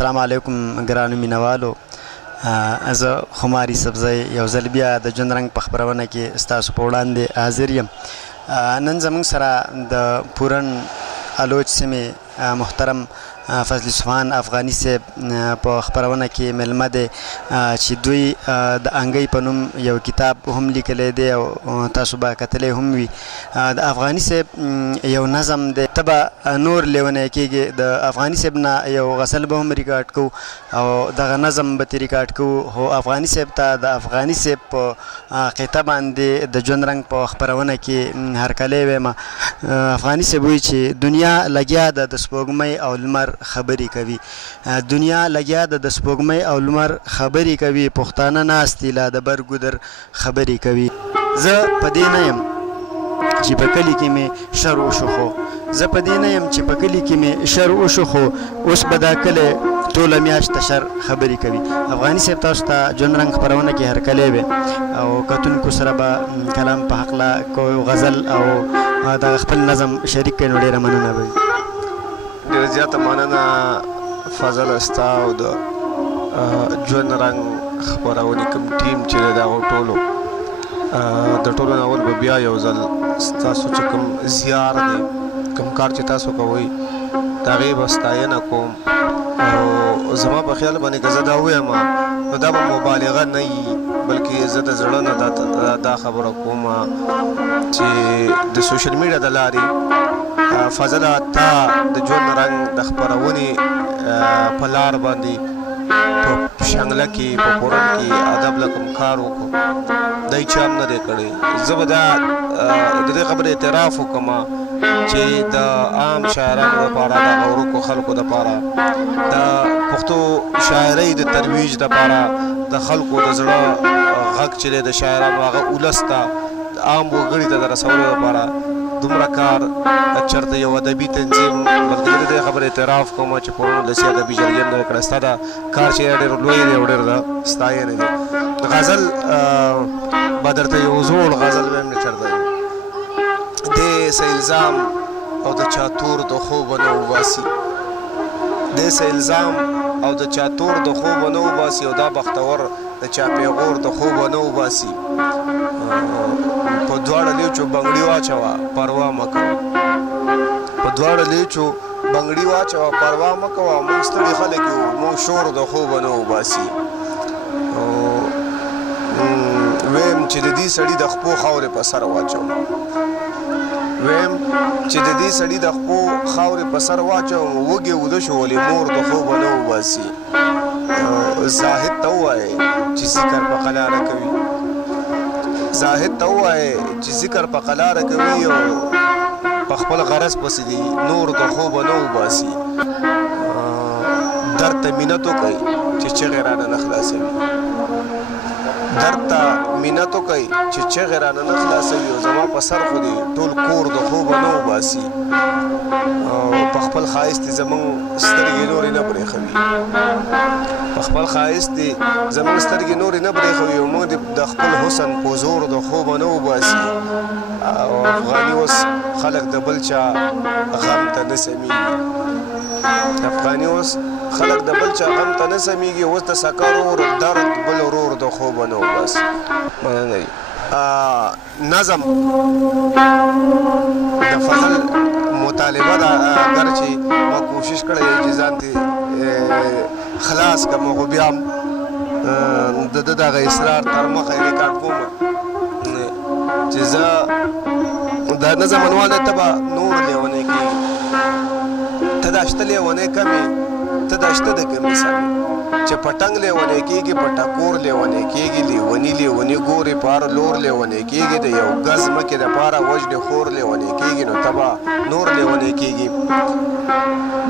السلام علیکم ګرانو مینوالو. زه خماري سبزی یو ځل بیا د ژوند رنګ په خپرونه کې ستاسو په وړاندې حاضر یم. نن زموږ سره د پورن الوچ سیمې محترم فضل سبحان افغاني صاحب په خپرونه کې مېلمه دی چې دوی د انګۍ په نوم یو کتاب هم لیکلی دی او تاسو به کتلی هم وي. د افغاني صاحب یو نظم دی، ته به نور لیونی کېږي. د افغاني صاحب نه یو غزل به هم ریکارډ کوو او دغه نظم به ترې ریکارډ کوو. خو افغاني صاحب ته د افغاني صاحب په قطعه باندې د ژوند رنګ په خپرونه کې هرکلی وایم. افغاني صاحب وایي چې دنیا لګیا ده د سپوږمۍ او لمر خبرې کوي. دنیا لګیا ده د سپوږمۍ او لمر خبرې کوي، پښتانه ناست دي لا د بر ګودر خبرې کوي. زه په دې نه یم چې په کلي کې مې شر وشو، خو زه په دې نه یم چې په کلي کې مې شر وشو، خو اوس به دا کلی ټوله میاشت د شر خبرې کوي. افغاني صاحب تاسو ته ژوند رنګ خپرونه کې هرکلی وی او کتونکو سره به کلام په هکله کوو، غزل او دغه خپل نظم شریک کړئ نو ډېره مننه به وي. ډېره زیاته مننه فضل ستا او د ژوند رنګ خپرونې کوم ټیم چې دی د هغو ټولو د ټولو نه اول به بیا یو ځل ستاسو چې کوم زیار دی، کوم کار چې تاسو کوئ د هغې به ستاینه کوم. او زما په خیال باندې که زه دا ووایم نو دا به مبالغه نه وي، بلکې زه د زړه نه دا خبره کوم چې د سوشل میډیا د لارې فضله تا د ژوند رنګ د خپرونې په لار باندې په شنګله کې په پورن کې ادب له کوم کار وکړو دی چا هم نه دی کړی. زه به دا د دې خبرې اعتراف وکړم چې د عام شاعرانو دپاره د غورکو خلکو دپاره د پښتو شاعرۍ د ترویج دپاره د خلکو د زړه غږ چې دی د شاعرانو هغه ولس ته عام وګړي ته د رسولو دپاره دومره کار چېرته یو ادبي تنظیم، بلکې زه د دې خبرې اعتراف کوم چې پرون ولسي ادبي جرګې نه دی کړی. ستا دا کار چې ډېر لوی دی او ډېر د ستاینې دی. غزل به درته یو زوړ غزل وایم نه چېرته دې څه الزام او د چا تور د خوبه نه وباسي، دې څه الزام او د چا تور د خوبه نه وباسي او دا بختور د چا پیغور د خوبه نه وباسي. په دواړه لیچو بنګړي واچوه پروا مه کوه، په دواړه لیچو بنګړي واچوه پروا مه کوه. موږ ستړي خلک یو، موږ شور د خوبه نه وباسي. ویم چې د دې سړي د خپو خاورې په سر واچوم، ویم چې د دې سړي د خپو خاورې په سر واچوم. وږې وده شو ولې مور د خوبه نه وباسي. زاهد ته ووایې چې ذکر په قلاره کوي، زاهد ته ووایې چې ذکر په قلاره کوي او په خپل غرض پسې دی نور د خوبه نه وباسي. درد ته مینت وکړئ چې چغې رانه نه خلاصوي، درد ته مینت وکړئ چې چغې رانه نه خلاصوي. او زما په سر خو دې ټول کور د خوبه نه وباسي. او په خپل ښایست دې زموږ سترګې نورې نه برېښوي، په خپل ښایست دې زموږ سترګې نورې نه برېښوي او موږ د خپل حسن په زور د خوبه نه وباسي. او افغاني اوس خلک د بل چا غم ته نه سمیږي، افغاني اوس خلک د بل چا غم ته نه سمیږي. اوس د سکر اور درد بل ورور د خوبه نه وباسي. مننه وي. نظم د فضل مطالبه ده، اگر چې ما کوشش کړی چې ځان ترې خلاص کړم، خو بیا هم د ده دغه اصرار تر مخه یې ریکارډ کوم چې زه د نظم عنوان ته به نور لیونی کېږي. ته دا شته لیونی کمې، ته دا شته د کمې سمې چې پټنګ لیونی کېږي، په ټکور لیونی کېږي، لیوني ګورې پار لور لیونی کېږي، د یو ګز مکې دپاره وجدې خور لیونی کېږي، نو ته به نور لیونی کېږي.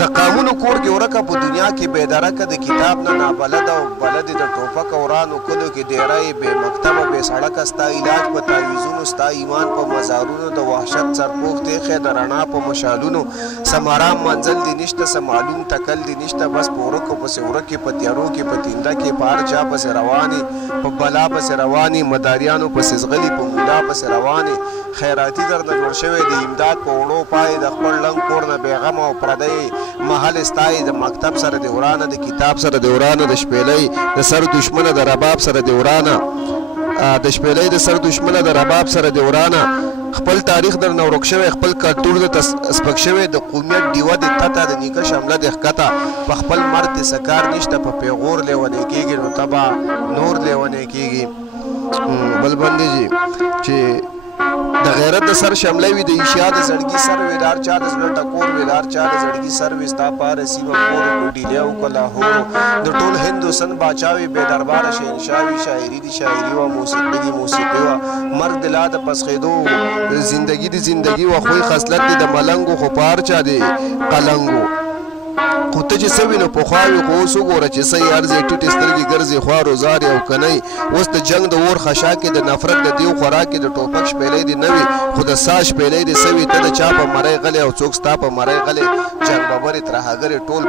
د قامونو کور کې ورکه په دنیا کې بېدرکه، د کتاب نه نابلده او بلدې د ټوپک او ورانو کلو کې ډېری بې مکتبه بې سړکه. ستا علاج په تعویذونو، ستا ایمان په مزارونو، د وحشت سرپوښ تېښې د رڼا په مشالونو. څه مرام منزل دې نشته، څه معلوم تکل دې نشته، بس لاس په ورکو پسې ورکې په تیارو کې په تینده کې په هر چا پسې روانې په بلا پسې روانې مداریانو پسې ځغلي په مولا پسې روانې خیراتي درنه جوړ شوی د امداد په وړو پای د خپل لنګ کور نه بېغمه او پردی محل ستایي د مکتب سره د ورانه د کتاب سره د ورانه د شپېلۍ د سر دشمنه د رباب سره د ورانه د شپېلۍ د سر دشمنه د رباب سره د ورانه خپل تاریخ در نه ورک شوی خپل کلتور د سپک شوی د قومیت ډیوه د تته د نیکه شمله د ښکته په خپل مرد سکار نشته په پیغور لیونی کېږي نو تبا نور لیونی کېږي بل باندې چې د غیرت د سر شمله وي د ایشیا د زړګي سر وي د هر چا د زړه ټکور وي د هر چا د زړګي سر وي ستا پاره سیمه کور کوټیلی او که لاهور د ټول هندوستان باچا وي بې درباره شهنشاه وي شاعري دي شاعري وه موسیقي دي موسیقي وه مرګ د لا د پسخېدو زندګي د زندګي وه خوی خصلت دي د ملنګو خو په هر چا د قلنګو خو ته چې څه وینو پخوا وي خو اوس وګوره چې څه یې هر ځای ټیټې سترګې ګرځې خوا روزارې او کنۍ اوس د جنګ د اور خشا کې د نفرت د دیو خوراک کې د ټوپک شپېلۍ دې نه وي خو د سا شپېلۍ دې څه وي ته د چا په مرۍ غلی او څوک ستا په مرۍ غلی جنګ ببرې ترهګرې ټول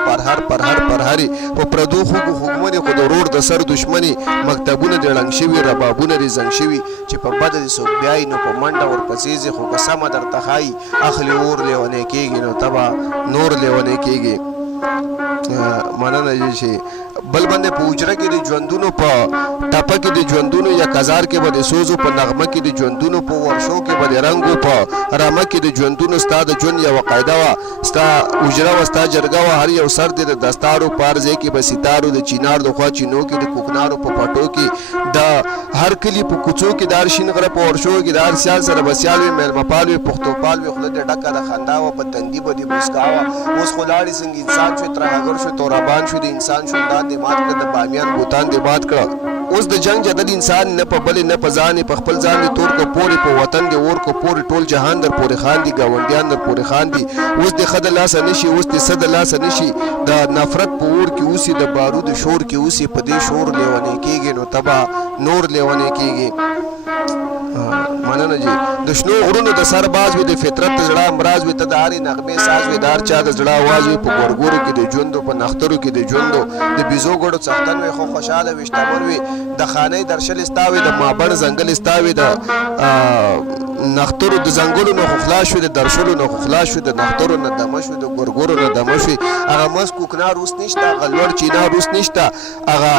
پرهرې په پردو خوږو خوږمنې خو د ورور د سر دشمنې مکتبونه دې ړنګ شوي ربابونه دې زنګ شوي چې په بده دې څوک بیایي نو په منډه ورپسې ځې خو که سمه درته ښایي اخلي اور لیونی کېږي نو ته به نور لیونی کېږي مننه چې بل باندې په حجره کې د ژوندونو په ټپه کې د ژوندونو یا کزار کې به د سوزو په نغمه کې د ژوندونو په ورشو کې به د رنګو په رمه کې د ژوندونو ستا د ژوند یوه قاعده وه ستا حجره وه ستا جرګه وه هر یو سر دی د دستارو په هر ځای کې به ستارو د چینار د خوا چینو کې د کوکنارو په پټو کې د هر کلي په کوڅو کې د هر شین غره په ورشو کې د هر سیال سره به سیال وي میلمه پال وي پښتو پال وي خوله دې ډکه د خندا وه په تندي به دې موسکا وه اوس خو لاړې څنګه انسان شوې ترهګر شوې تورابان شوې د انسان شوندان دې مات کړه د بامیان بوتان دې مات کړه اوس د جنگ جدل انسان نه په بلې نه په ځان په خپل ځان دې تور کو پورې په وطن دې اور کو پورې ټول جهان در پورې خاندي ګاونډیان در پورې خاندي اوس دې ښه د لاسه نشي اوس دې څه د لاسه نشي د نفرت په اور کې اوسي د بارود شور کې اوسي په دې شور لیونی کېږي نو تبا نور لیونی کېږي مننه جی د شنو غرونو د سر باز وي د فطرت د زړه امراض وي ته د هرې نغمې ساز وي د هر چا د زړه آواز وي په ګورګورو کې د ژوندو په نخترو کې د ژوندو د بیزو ګړو څښتن وي خو خوشحاله وي شتمن وي د خانۍ درشل ستا وي د مابڼ ځنګل ستا وي د نخترو د ځنګلو نه خو خلاص شوي د درشلو نه خو خلاص شوي د نخترو نه دمه شوي د ګورګورو نه دمه شوي هغه مست کوکنار اوس نشته هغه لوړ چینار اوس نشته هغه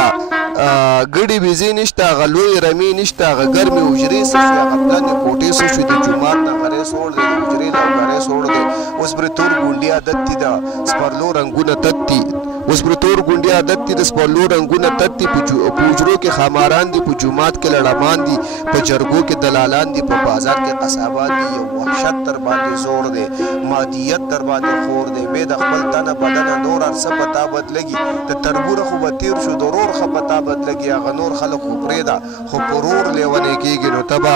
ګډې بیزې نشته هغه لویې رمې نشته هغه ګرمې حجرې څه شوي هغه پلنې کوټې څه شوي د جومات نه غرې سوړ دی د حجرې نه غرې سوړ دی اوس پرې تور ګونډي عادت دي د سپرلو رنګونه تت دي اوس پر تور ګونډي عادت دي د سپرلو رنګونه تت دي په حجرو کې خاماران دي په جومات کې لړمان دي په جرګو کې دلالان دي په بازار کې قصابان دي یو وحشت در باندې زور دی مادیت در باندې خور دی بې د خپل تنه بدنه نور هر څه په تا بدلګي د تربوره خو به تېر شو د ورور ښه په تا بدلګي هغه نور خلک خو پرېږده خو پرور لیونی کېږي نو ته به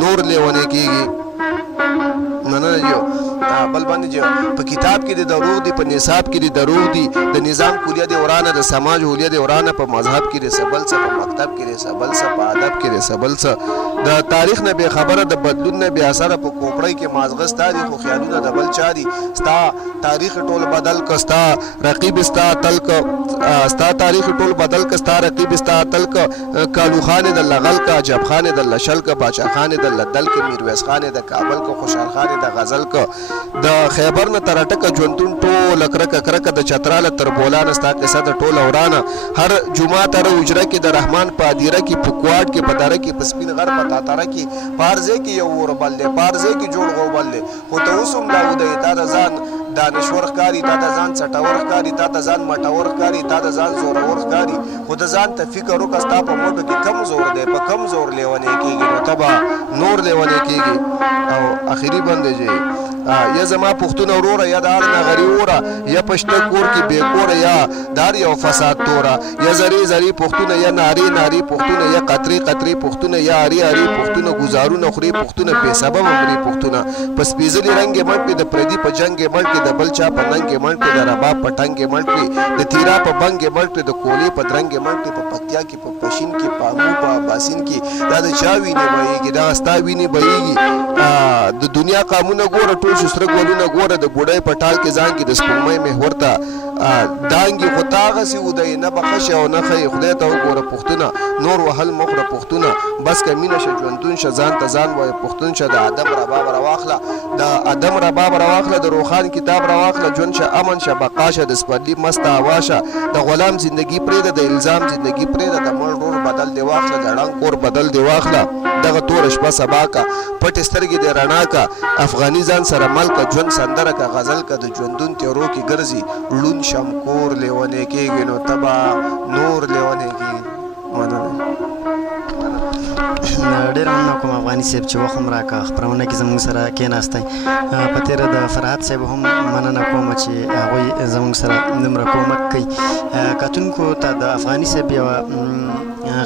نور لیونی کېږي مننه جو بل باندې جو په کتاب کې د دروغ دي په نصاب کې د دروغ دي د نظام کولیه دی ورانه د سماج هولیه دی ورانه په مذهب کې د سبل څه په مکتب کې د سبل څه په ادب کې د سبل څه د تاریخ نه بې خبره د بدلون نه بې اثره په کوپړۍ کې مازغه ستا دي خو خیالونه د بل چا دي ستا تاریخ ټول بدل که ستا رقیب ستا تل که ستا تاریخ ټول بدل که ستا رقیب ستا تل که کالو خان د لغل که عجب خان د لشل که باچا خان د لدل که میرویس خان د کابل که خوشحال خان د غزل که د خیبر نه تر اټکه ژوندون ټول کرکه کرکه د چتراله تر بولانه ستا قصه د ټول ورانه هر جمعه تر حجره کې د رحمان په ادیره کې په کواټ کې په دره کې په سپین غر په تاتاره کې په هر ځای کې یو اور بل دی په هر ځای کې جوړ غوبل دی خو ته اوس هم دا ودی تا د ځان دانشور ښکاري تا د ځان څټور ښکاري تا د ځان مټور ښکاري تا د ځان زورور ښکاري خو د ځان ته فکر وکړه ستا په موټو کې کم زور دی په کم زور لیونی کېږي نو ته به نور لیونی کېږي او اخري بندې جی یا زما پښتون وروره یا د هر نغري اوره یا پشته کور کې بې کوره یا د هر یو فساد توره یا زرې زرې پښتونه یا نارې نارې پښتونه یا قطرې قطرې پښتونه یا هرې هرې پښتونه ګزارونه خوري پښتونه بې سببه مري پښتونه په سپېڅلي رنګ یې مړ کړي د پردي په جنګ یې مړ کړي د بل چا په ننګ یې مړ کړي د رباب په ټنګ یې مړ کړي د تیرا په بنګ یې مړ کړي د کولې په درنګ یې مړ کړي په پکتیا کې په پشین کې په امو په اباسین کې دا د چا وینې بهیږي دا ستا وینې بهیږي د دنیا قامونه ګوره ټول روان شو سره ګلونه ګوره د بوډۍ په ټال کې ځان کې د سپوږمۍ محور ته دانګې خو تا هغسې ودی نه بخښې او نه ښیې خدای ته وګوره پوښتونه نور وهل مخوره پوښتونه بس که مینه شه ژوندون شه ځان ته ځان وایه پوښتون شه د ادم رباب راواخله د ادم رباب راواخله د روښان کتاب راواخله ژوند شه امن شه بقا شه د سپرلي مسته هوا شه د غلام زندګي پرېږده د الزام زندګي پرېږده د مړ ورور بدل دې واخله د ړنګ کور بدل دې واخله دغه توره شپه سبا کا پټې سترګې دې رڼا کا افغاني ځان سره مل کا ژوند سندره کا غزل کا د ژوندون تیرو کې ګرځي ړوند شمکور لیونی کېږي نو تبا نور لیونی کېږي مننه ډېره مننه کوم افغاني صاحب چې وخت هم راکړه خپرونه کې زموږ سره کېناستی په تېره د فرحت صاحب هم مننه کوم چې هغوی زموږ سره دومره کومک کوي کتونکو ته د افغاني صاحب یوه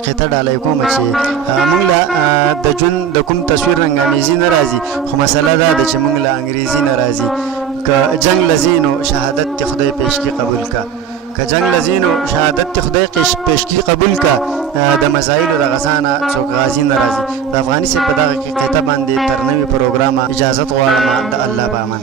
قطعه ډالۍ کوم چې موږ له د ژوند د کوم تصویر رنګامیزي نه راځي خو مسله دا ده چې موږ له انګریزي نه راځي که جنگ لزینو شهادت تی خدای پیشکی قبول کا که جنگ لزینو شهادت تی خدای پیشکی قبول کا د مسایلو د غزانه څوک غازي نه راځي د افغاني صاحب په دغه قطعه باندې تر نوي پروګرامه اجازت غواړم د الله په امان